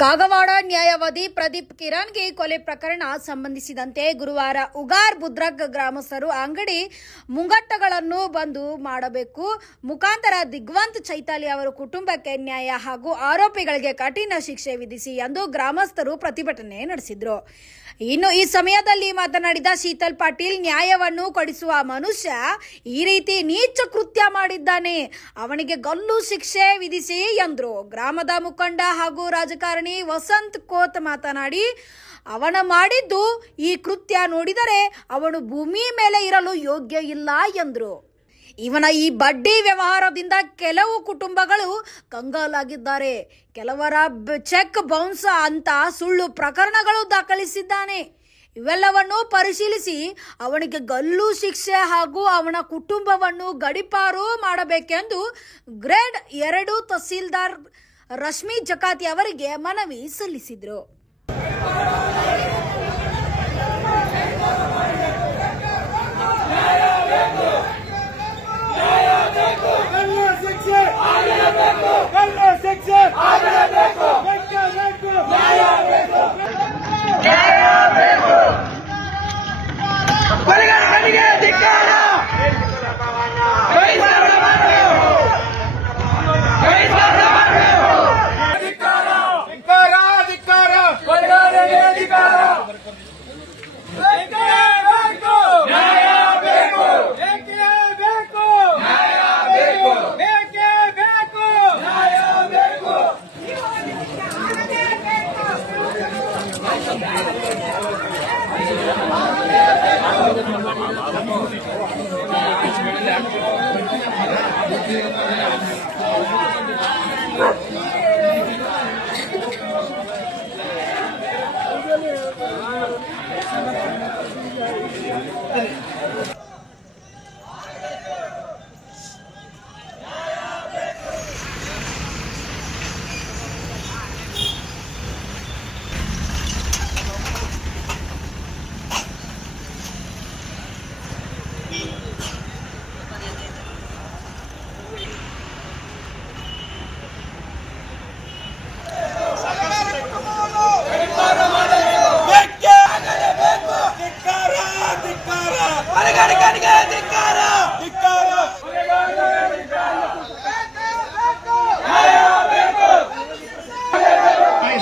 ಕಾಗವಾಡ ನ್ಯಾಯವಾದಿ ಪ್ರದೀಪ್ ಕಿರಾನ್ಗೆ ಕೊಲೆ ಪ್ರಕರಣ ಸಂಬಂಧಿಸಿದಂತೆ ಗುರುವಾರ ಉಗಾರ್ ಬುದ್ರಗ್ ಗ್ರಾಮಸ್ಥರು ಅಂಗಡಿ ಮುಂಗಟ್ಟಗಳನ್ನು ಬಂದ್ ಮಾಡಬೇಕು, ಮುಖಾಂತರ ದಿಗ್ವಂತ್ ಚೈತಾಲಿ ಅವರ ಕುಟುಂಬಕ್ಕೆ ನ್ಯಾಯ ಹಾಗೂ ಆರೋಪಿಗಳಿಗೆ ಕಠಿಣ ಶಿಕ್ಷೆ ವಿಧಿಸಿ ಎಂದು ಗ್ರಾಮಸ್ಥರು ಪ್ರತಿಭಟನೆ ನಡೆಸಿದರು. ಇನ್ನು ಈ ಸಮಯದಲ್ಲಿ ಮಾತನಾಡಿದ ಶೀತಲ್ ಪಾಟೀಲ್, ನ್ಯಾಯವನ್ನು ಕೊಡಿಸುವ ಮನುಷ್ಯ ಈ ರೀತಿ ನೀಚ ಕೃತ್ಯ ಮಾಡಿದ್ದಾನೆ, ಅವನಿಗೆ ಗಲ್ಲು ಶಿಕ್ಷೆ ವಿಧಿಸಿ ಎಂದರು. ಗ್ರಾಮದ ಮುಖಂಡ ಹಾಗೂ ರಾಜಕಾರಣಿ ವಸಂತ್ ಕೋತ್ ಮಾತನಾಡಿ, ಅವನ ಮಾಡಿದ್ದು ಈ ಕೃತ್ಯ ನೋಡಿದರೆ ಅವನು ಭೂಮಿ ಮೇಲೆ ಇರಲು ಯೋಗ್ಯ ಇಲ್ಲ ಎಂದರು. ಇವನ ಈ ಬಡ್ಡಿ ವ್ಯವಹಾರದಿಂದ ಕೆಲವು ಕುಟುಂಬಗಳು ಕಂಗಾಲಾಗಿದ್ದಾರೆ, ಕೆಲವರ ಚೆಕ್ ಬೌನ್ಸ್ ಅಂತ ಸುಳ್ಳು ಪ್ರಕರಣಗಳು ದಾಖಲಿಸಿದ್ದಾನೆ. ಇವೆಲ್ಲವನ್ನು ಪರಿಶೀಲಿಸಿ ಅವನಿಗೆ ಗಲ್ಲು ಶಿಕ್ಷೆ ಹಾಗೂ ಅವನ ಕುಟುಂಬವನ್ನು ಗಡೀಪಾರು ಮಾಡಬೇಕೆಂದು ಗ್ರೇಡ್ 2 ತಹಸೀಲ್ದಾರ್ ರಶ್ಮಿ ಜಕಾತಿ ಅವರಿಗೆ ಮನವಿ ಸಲ್ಲಿಸಿದರು.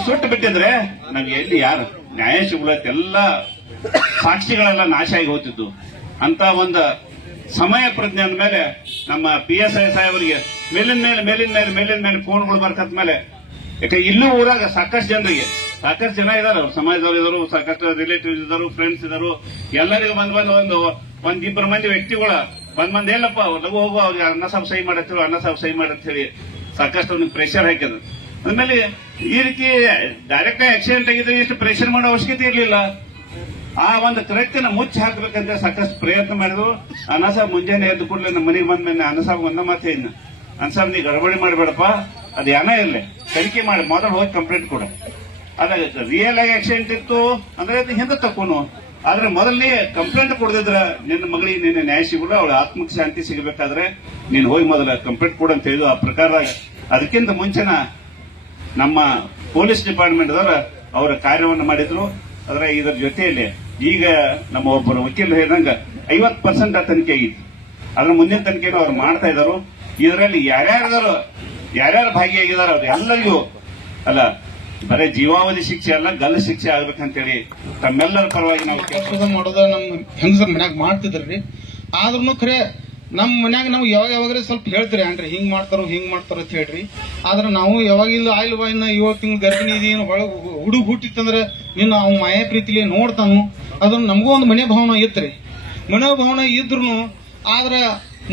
ಸುಟ್ಟು ಬಿಟ್ಟಿದ್ರೆ ನಮ್ಗೆ ಎಲ್ಲಿ ಯಾರು ನ್ಯಾಯ ಸಿಗುಲತ್ತೆ, ಎಲ್ಲ ಸಾಕ್ಷಿಗಳೆಲ್ಲ ನಾಶ ಆಗಿ ಹೋಗ್ತಿದ್ದು ಅಂತ ಒಂದು ಸಮಯ ಪ್ರಜ್ಞೆ ಅಂದ್ಮೇಲೆ ನಮ್ಮ PSI ಸಾಹೇಬರಿಗೆ ಮೇಲಿನ ಮೇಲೆ ಫೋನ್ಗಳು ಬರ್ತದ ಮೇಲೆ, ಯಾಕೆ ಇಲ್ಲೂ ಊರಾಗ ಸಾಕಷ್ಟು ಜನ ಇದಾರೆ, ಅವ್ರ ಸಮಾಜದವ್ರು ಇದಾರು, ಸಾಕಷ್ಟು ರಿಲೇಟಿವ್ಸ್ ಇದಾರು, ಫ್ರೆಂಡ್ಸ್ ಇದಾರು, ಎಲ್ಲರಿಗೂ ಒಂದಿಬ್ಬರು ಮಂದಿ ವ್ಯಕ್ತಿಗಳು ಬಂದ್ ಎಲ್ಲಪ್ಪ ಲಘು ಹೋಗುವ ಅವ್ರಿಗೆ ಅನ್ನ ಸಾಬ್ ಸಹಿ ಮಾಡತ್ತೇಳಿ ಸಾಕಷ್ಟು ಅವ್ನಿಗೆ ಪ್ರೆಷರ್ ಹಾಕಿದ್ರು. ಆದ್ಮೇಲೆ ಈ ರೀತಿ ಡೈರೆಕ್ಟ್ ಆಕ್ಸಿಡೆಂಟ್ ಆಗಿದ್ರೆ ಇಷ್ಟು ಪ್ರೆಷರ್ ಮಾಡೋ ಅವಶ್ಯಕತೆ ಇರಲಿಲ್ಲ. ಆ ಒಂದು ಕೃತ್ಯನ ಮುಚ್ಚಿ ಹಾಕ್ಬೇಕಂತ ಸಾಕಷ್ಟು ಪ್ರಯತ್ನ ಮಾಡಿದ್ರು. ಅನ್ನಸಾಬ್ ಮುಂಜಾನೆ ಎದ್ದು ಕೂಡಲೇ ನಮ್ಮ ಮನೆಗೆ ಬಂದ ಮೇಲೆ ಅನ್ನಸಾಬ್ ಒಂದ ಮಾತೇ ಇನ್ನು, ಅನ್ನಸಾಬ್ ನೀ ಗಡಬಡಿ ಮಾಡಬೇಡಪ್ಪ, ಅದು ಏನ ಇರ್ಲಿ ತನಿಖೆ ಮಾಡಿ ಮೊದಲು ಹೋಗಿ ಕಂಪ್ಲೇಂಟ್ ಕೊಡ. ಅದ ರಿಯಲ್ ಆಗಿ ಆಕ್ಸಿಡೆಂಟ್ ಇತ್ತು ಅಂದ್ರೆ ಹಿಂದೆ ತಕ್ಕೋನು, ಆದ್ರೆ ಮೊದಲನೇ ಕಂಪ್ಲೇಂಟ್ ಕೊಡದಿದ್ರ ನಿನ್ನ ಮಗಳಿಗೆ ನಿನ್ನ ನ್ಯಾಯ ಸಿಗುಲ್ಲ, ಅವಳ ಆತ್ಮಕ್ಕೆ ಶಾಂತಿ ಸಿಗಬೇಕಾದ್ರೆ ನೀನು ಹೋಗಿ ಮೊದಲ ಕಂಪ್ಲೇಂಟ್ ಕೊಡು ಅಂತ ಹೇಳಿದ್ರು. ಆ ಪ್ರಕಾರ ಅದಕ್ಕಿಂತ ಮುಂಚೆನ ನಮ್ಮ ಪೊಲೀಸ್ ಡಿಪಾರ್ಟ್ಮೆಂಟ್ ದವರು ಅವರ ಕಾರ್ಯವನ್ನು ಮಾಡಿದ್ರು. ಆದ್ರೆ ಇದರ ಜೊತೆಯಲ್ಲಿ ಈಗ ನಮ್ಮ ಒಬ್ಬರು ವಕೀಲರು ಹೇಳಿದಂಗ 50% ತನಿಖೆ ಆಗಿತ್ತು. ಅದ್ರ ಮುಂದಿನ ತನಿಖೆನೂ ಅವ್ರು ಮಾಡ್ತಾ ಇದ್ದಾರೆ. ಇದರಲ್ಲಿ ಯಾರ್ಯಾರು ಭಾಗಿಯಾಗಿದ್ದಾರೆ ಅವ್ರು ಎಲ್ಲರಿಗೂ ಅಲ್ಲ ಬರೀ ಜೀವಾವಧಿ ಶಿಕ್ಷೆ ಅಲ್ಲ, ಗಲ್ಲು ಶಿಕ್ಷೆ ಆಗ್ಬೇಕಂತೇಳಿ ತಮ್ಮೆಲ್ಲರ ಪರವಾಗಿ ನಾವು ಕೆಲಸ ಮಾಡೋದ ನಮ್ಮ ಹೆಂಗಸರ ಮನ್ಯಾಗ ಮಾಡ್ತಿದ್ರಿ. ಆದ್ರೂ ಖರೆ ನಮ್ಮ ಮನ್ಯಾಗ ನಾವು ಯಾವಾಗ್ರೆ ಸ್ವಲ್ಪ ಹೇಳ್ತೀರಿ ಅನ್ರಿ ಹಿಂಗ್ ಮಾಡ್ತಾರೋ ಅಂತ ಹೇಳ್ರಿ. ಆದ್ರೆ ನಾವು ಯಾವಾಗಿಲ್ಲ ಆಯ್ಲ್ ಬಾಯಿನ 7 ತಿಂಗಳು ಗರ್ಭಿಣಿ ಇದೇನು ಹುಡುಗ ಹುಟ್ಟಿತ್ತಂದ್ರೆ ನಿನ್ನ ಅವ್ ಮಾಯಾ ಪ್ರೀತಿಲಿ ನೋಡ್ತಾನು. ಅದನ್ನ ನಮಗೂ ಒಂದು ಮನೆ ಭಾವನೆ ಇತ್ರಿ. ಮನೆ ಭಾವನೆ ಇದ್ರು ಆದ್ರ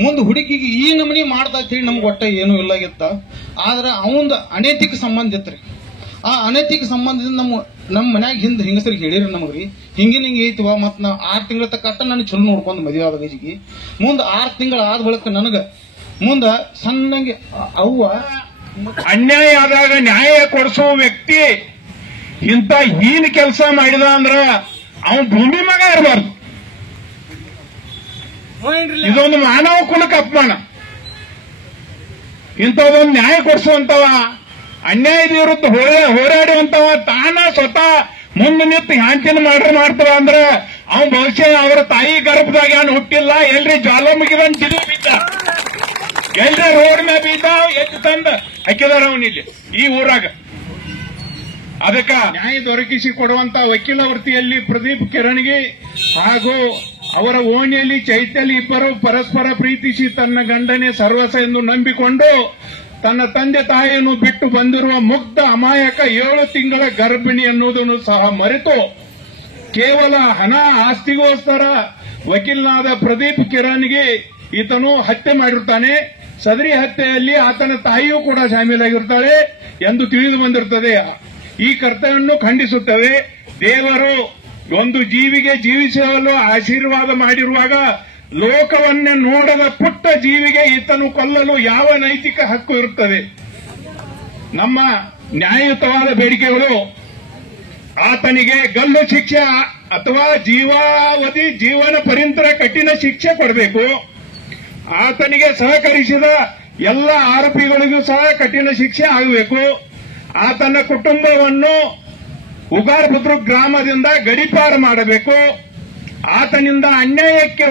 ಮುಂದ್ ಹುಡುಗಿಗೆ ಈ ನಮನಿ ಮಾಡ್ತಾ ಹೇಳಿ ನಮ್ಗೆ ಒಟ್ಟ ಏನೂ ಇಲ್ಲಾಗಿತ್ತ. ಆದ್ರ ಅವಂದ ಅನೈತಿಕ ಸಂಬಂಧ ಇತ್ರಿ. ಆ ಅನೈತಿಕ ಸಂಬಂಧದಿಂದ ನಮ್ಮ ಮನ್ಯಾಗ ಹಿಂಗಸರಿಗೆ ಹೇಳಿರಿ ನಮಗ್ರಿ ಹಿಂಗೆ ಐತಿವ. ಮತ್ ನಾ 6 ತಿಂಗಳ ತಕ್ಕ ನಾನು ಚಲೋ ನೋಡ್ಕೊಂಡ್ ಮದುವೆ ಆದ ಗಜಿಗೆ ಮುಂದ್ 6 ತಿಂಗಳ ಆದ ಬಳಿಕ ನನಗ ಮುಂದ ಸಣ್ಣಂಗೆ ಅವ್ವ ಅನ್ಯಾಯ ಆದಾಗ ನ್ಯಾಯ ಕೊಡಿಸುವ ವ್ಯಕ್ತಿ ಇಂತ ಹೀನ ಕೆಲಸ ಮಾಡಿದ ಅಂದ್ರ ಅವನ್ ಭೂಮಿ ಮಗ ಇರಬಾರ್ದು. ಇದೊಂದು ಮಾನವ ಕುಲಕ್ಕೆ ಅಪಮಾನ. ಇಂಥದೊಂದು ನ್ಯಾಯ ಕೊಡಿಸುವಂತವ ಅನ್ಯಾಯದ ವಿರುದ್ಧ ಹೋರಾಡುವಂತವ ತಾನ ಸ್ವತಃ ಮುಂದೆ ನಿಂತು ಹ್ಯಾಂಚಿನ ಮಾಡ್ತಾರ ಅಂದ್ರ ಅವ್ನ ಬಹುಶಃ ಅವರ ತಾಯಿ ಗರ್ಭದಾಗ ಏನು ಹುಟ್ಟಿಲ್ಲ, ಎಲ್ರಿ ಜ್ವಾಲಾಮುಖಿದಂತ ಸಿದು ಬಿದ್ದ, ಎಲ್ರಿ ರೋಡ್ ಮ್ಯಾಗ ಬಿದ್ದ, ಎದ್ದು ತಂದ ಹಾಕಿದಾರ ಅವನಿಲ್ಲಿ ಈ ಊರಾಗ. ಅದಕ್ಕ ನ್ಯಾಯ ದೊರಕಿಸಿ ಕೊಡುವಂತ ವಕೀಲ ವೃತ್ತಿಯಲ್ಲಿ ಪ್ರದೀಪ್ ಕಿರಣ್ಗೆ ಹಾಗೂ ಅವರ ಓಣಿಯಲ್ಲಿ ಚೈತ್ಯಲಿ ಇಬ್ಬರು ಪರಸ್ಪರ ಪ್ರೀತಿಸಿ ತನ್ನ ಗಂಡನೇ ಸರ್ವಸ್ವ ಎಂದು ನಂಬಿಕೊಂಡು ತನ್ನ ತಂದೆ ತಾಯಿಯನ್ನು ಬಿಟ್ಟು ಬಂದಿರುವ ಮುಗ್ಧ ಅಮಾಯಕ 7 ತಿಂಗಳ ಗರ್ಭಿಣಿ ಎನ್ನುವುದನ್ನು ಸಹ ಮರೆತು ಕೇವಲ ಹಣ ಆಸ್ತಿಗೋಸ್ಕರ ವಕೀಲನಾದ ಪ್ರದೀಪ್ ಕಿರಣ್ಗೆ ಈತನು ಹತ್ಯೆ ಮಾಡಿರುತ್ತಾನೆ. ಸದರಿ ಹತ್ಯೆಯಲ್ಲಿ ಆತನ ತಾಯಿಯೂ ಕೂಡ ಶಾಮೀಲಾಗಿರುತ್ತಾಳೆ ಎಂದು ತಿಳಿದು ಬಂದಿರುತ್ತದೆ. ಈ ಕರ್ತವ್ಯವನ್ನು ಖಂಡಿಸುತ್ತೇವೆ. ದೇವರು ಒಂದು ಜೀವಿಗೆ ಜೀವಿಸಲು ಆಶೀರ್ವಾದ ಮಾಡಿರುವಾಗ ಲೋಕವನ್ನೇ ನೋಡದ ಪುಟ್ಟ ಜೀವಿಗೆ ಈತನು ಕೊಲ್ಲಲು ಯಾವ ನೈತಿಕ ಹಕ್ಕು ಇರುತ್ತದೆ? ನಮ್ಮ ನ್ಯಾಯಯುತವಾದ ಬೇಡಿಕೆಗಳು ಆತನಿಗೆ ಗಲ್ಲು ಶಿಕ್ಷೆ ಅಥವಾ ಜೀವಾವಧಿ ಜೀವನ ಪರ್ಯಂತರ ಕಠಿಣ ಶಿಕ್ಷೆ ಕೊಡಬೇಕು. ಆತನಿಗೆ ಸಹಕರಿಸಿದ ಎಲ್ಲ ಆರೋಪಿಗಳಿಗೂ ಸಹ ಕಠಿಣ ಶಿಕ್ಷೆ ಆಗಬೇಕು. ಆತನ ಕುಟುಂಬವನ್ನು ಉಗಾರ್ ಬುದ್ರುಕ್ ಗ್ರಾಮದಿಂದ ಗಡೀಪಾರು ಮಾಡಬೇಕು. ಆತನಿಂದ ಅನ್ಯಾಯಕ್ಕೆ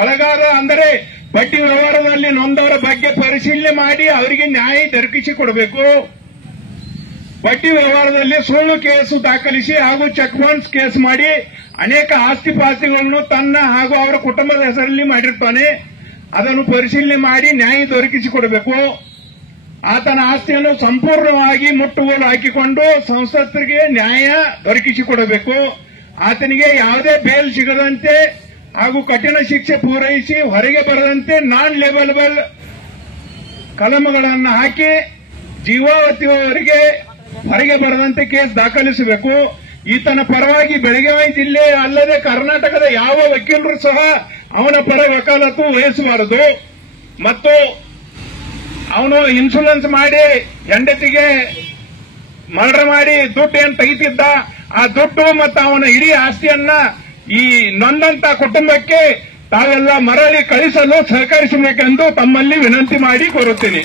ಒಳಗಾದ ಅಂದರೆ ಬಡ್ಡಿ ವ್ಯವಹಾರದಲ್ಲಿ ನೊಂದವರ ಬಗ್ಗೆ ಪರಿಶೀಲನೆ ಮಾಡಿ ಅವರಿಗೆ ನ್ಯಾಯ ದೊರಕಿಸಿಕೊಡಬೇಕು. ಬಡ್ಡಿ ವ್ಯವಹಾರದಲ್ಲಿ ಸುಳ್ಳು ಕೇಸು ದಾಖಲಿಸಿ ಹಾಗೂ ಚೆಕ್ ಬೌನ್ಸ್ ಕೇಸ್ ಮಾಡಿ ಅನೇಕ ಆಸ್ತಿಪಾಸ್ತಿಗಳನ್ನು ತನ್ನ ಹಾಗೂ ಅವರ ಕುಟುಂಬದ ಹೆಸರಲ್ಲಿ ಮಾಡಿರ್ತಾನೆ. ಅದನ್ನು ಪರಿಶೀಲನೆ ಮಾಡಿ ನ್ಯಾಯ ದೊರಕಿಸಿಕೊಡಬೇಕು. ಆತನ ಆಸ್ತಿಯನ್ನು ಸಂಪೂರ್ಣವಾಗಿ ಮುಟ್ಟುಗೋಲು ಹಾಕಿಕೊಂಡು ಸಂತ್ರಸ್ತರಿಗೆ ನ್ಯಾಯ ದೊರಕಿಸಿಕೊಡಬೇಕು. ಆತನಿಗೆ ಯಾವುದೇ ಬೇಲ್ ಸಿಗದಂತೆ ಹಾಗೂ ಕಠಿಣ ಶಿಕ್ಷೆ ಪೂರೈಸಿ ಹೊರಗೆ ಬರದಂತೆ ನಾನ್ ಲೇಬಲಬಲ್ ಕಲಮಗಳನ್ನು ಹಾಕಿ ಜೀವಾವಧಿಯವರೆಗೆ ಹೊರಗೆ ಬರದಂತೆ ಕೇಸ್ ದಾಖಲಿಸಬೇಕು. ಈತನ ಪರವಾಗಿ ಬೆಳಗಾವಿ ಜಿಲ್ಲೆ ಅಲ್ಲದೆ ಕರ್ನಾಟಕದ ಯಾವ ವಕೀಲರು ಸಹ ಅವನ ಪರ ವಕಾಲತ್ತು ವಹಿಸಬಾರದು. ಮತ್ತು ಅವನು ಇನ್ಶೂರೆನ್ಸ್ ಮಾಡಿ ಹೆಂಡತಿಗೆ ಮರ್ಡರ್ ಮಾಡಿ ದುಡ್ಡು ಏನು ತೆಗಿತಿದ್ದ, ಆ ದುಡ್ಡು ಮತ್ತು ಅವನ ಇಡೀ ಆಸ್ತಿಯನ್ನ ಈ ನೊಂದಂತ ಕುಟುಂಬಕ್ಕೆ ತಾವೆಲ್ಲ ಮರಳಿ ಕಳಿಸಲು ಸಹಕರಿಸಬೇಕೆಂದು ತಮ್ಮಲ್ಲಿ ವಿನಂತಿ ಮಾಡಿ ಕೋರುತ್ತೇನೆ.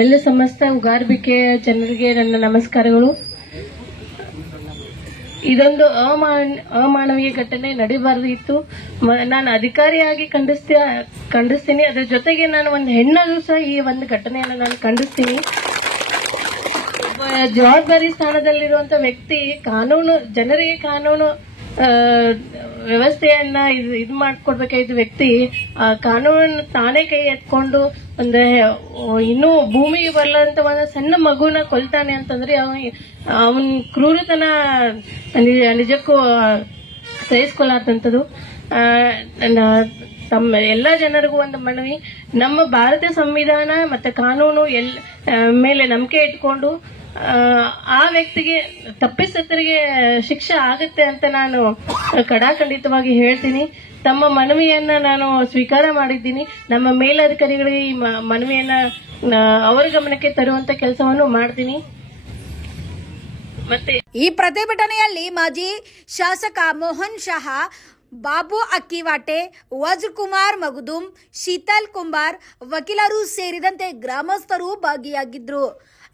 ಎಲ್ಲ ಸಮಸ್ತ ಉಗಾರ್ಬಿಕೆ ಜನರಿಗೆ ನನ್ನ ನಮಸ್ಕಾರಗಳು. ಇದೊಂದು ಅಮಾನವೀಯ ಘಟನೆ ನಡೀಬಾರದಿತ್ತು. ನಾನು ಅಧಿಕಾರಿಯಾಗಿ ಖಂಡಿಸ್ತೀನಿ. ಅದರ ಜೊತೆಗೆ ನಾನು ಒಂದು ಹೆಣ್ಣಾಗೂ ಸಹ ಈ ಒಂದು ಘಟನೆಯನ್ನು ನಾನು ಖಂಡಿಸ್ತೀನಿ. ಒಬ್ಬ ಜವಾಬ್ದಾರಿ ಸ್ಥಾನದಲ್ಲಿರುವಂತ ವ್ಯಕ್ತಿ ಜನರಿಗೆ ಕಾನೂನು ವ್ಯವಸ್ಥೆಯನ್ನ ಇದು ಮಾಡ್ಕೊಡ್ಬೇಕಾಗಿದ್ದ ವ್ಯಕ್ತಿ ಕಾನೂನನ್ನು ತಾನೇ ಕೈ ಎತ್ಕೊಂಡು ಒಂದು ಇನ್ನೂ ಭೂಮಿಗೆ ಬರಲಂತ ಒಂದು ಸಣ್ಣ ಮಗುನ ಕೊಲ್ತಾನೆ ಅಂತಂದ್ರೆ ಅವನ ಕ್ರೂರತನ ನಿಜಕ್ಕೂ ಸಹಿಸ್ಕೊಳ್ಳಾರ್ದಂಥದ್ದು. ತಮ್ಮ ಎಲ್ಲ ಜನರಿಗೂ ಒಂದು ಮನವಿ, ನಮ್ಮ ಭಾರತ ಸಂವಿಧಾನ ಮತ್ತೆ ಕಾನೂನು ಮೇಲೆ ನಂಬಿಕೆ ಇಟ್ಕೊಂಡು ಆ ವ್ಯಕ್ತಿಗೆ ತಪ್ಪಿತಸ್ಥರಿಗೆ ಶಿಕ್ಷೆ ಆಗುತ್ತೆ ಅಂತ ನಾನು ಖಡಾಖಂಡಿತವಾಗಿ ಹೇಳ್ತೀನಿ. ತಮ್ಮ ಮನವಿಯನ್ನ ನಾನು ಸ್ವೀಕಾರ ಮಾಡಿದ್ದೀನಿ. ನಮ್ಮ ಮೇಲಧಿಕಾರಿಗಳಿಗೆ ಈ ಮನವಿಯನ್ನ ಅವರ ಗಮನಕ್ಕೆ ತರುವಂತ ಕೆಲಸವನ್ನು ಮಾಡ್ತೀನಿ. ಮತ್ತೆ ಈ ಪ್ರತಿಭಟನೆಯಲ್ಲಿ ಮಾಜಿ ಶಾಸಕ ಮೋಹನ್ ಶಹಾ, ಬಾಬು ಅಕ್ಕಿವಾಟೆ, ವಜ್ರಕುಮಾರ್ ಮಗುದುಂ, ಶೀತಲ್ ಕುಂಬಾರ್, ವಕೀಲರು ಸೇರಿದಂತೆ ಗ್ರಾಮಸ್ಥರು ಭಾಗಿಯಾಗಿದ್ರು.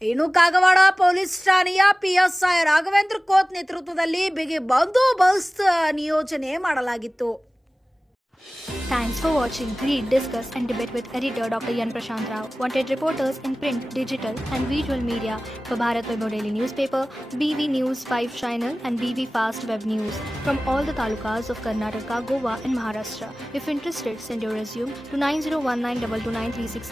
ಇನ್ನು ಕಾಗವಾಡ ಪೊಲೀಸ್ ಠಾಣೆಯ ಪಿಎಸ್ಐ ರಾಘವೇಂದ್ರ ಕೋತ್ ನೇತೃತ್ವದಲ್ಲಿ ಬಿಗಿ ಬಂದೋಬಸ್ತ್ ನಿಯೋಜನೆ ಮಾಡಲಾಗಿತ್ತು. Thanks for watching. Read, discuss and debate with editor Dr. Yan Prashant Rao. Wanted reporters in print, digital and visual media for Bharat Vaibhav Daily Newspaper, BV News 5 Channel and BV Fast Web News from all the talukas of Karnataka, Goa and Maharashtra. If interested, send your resume to 9019229369.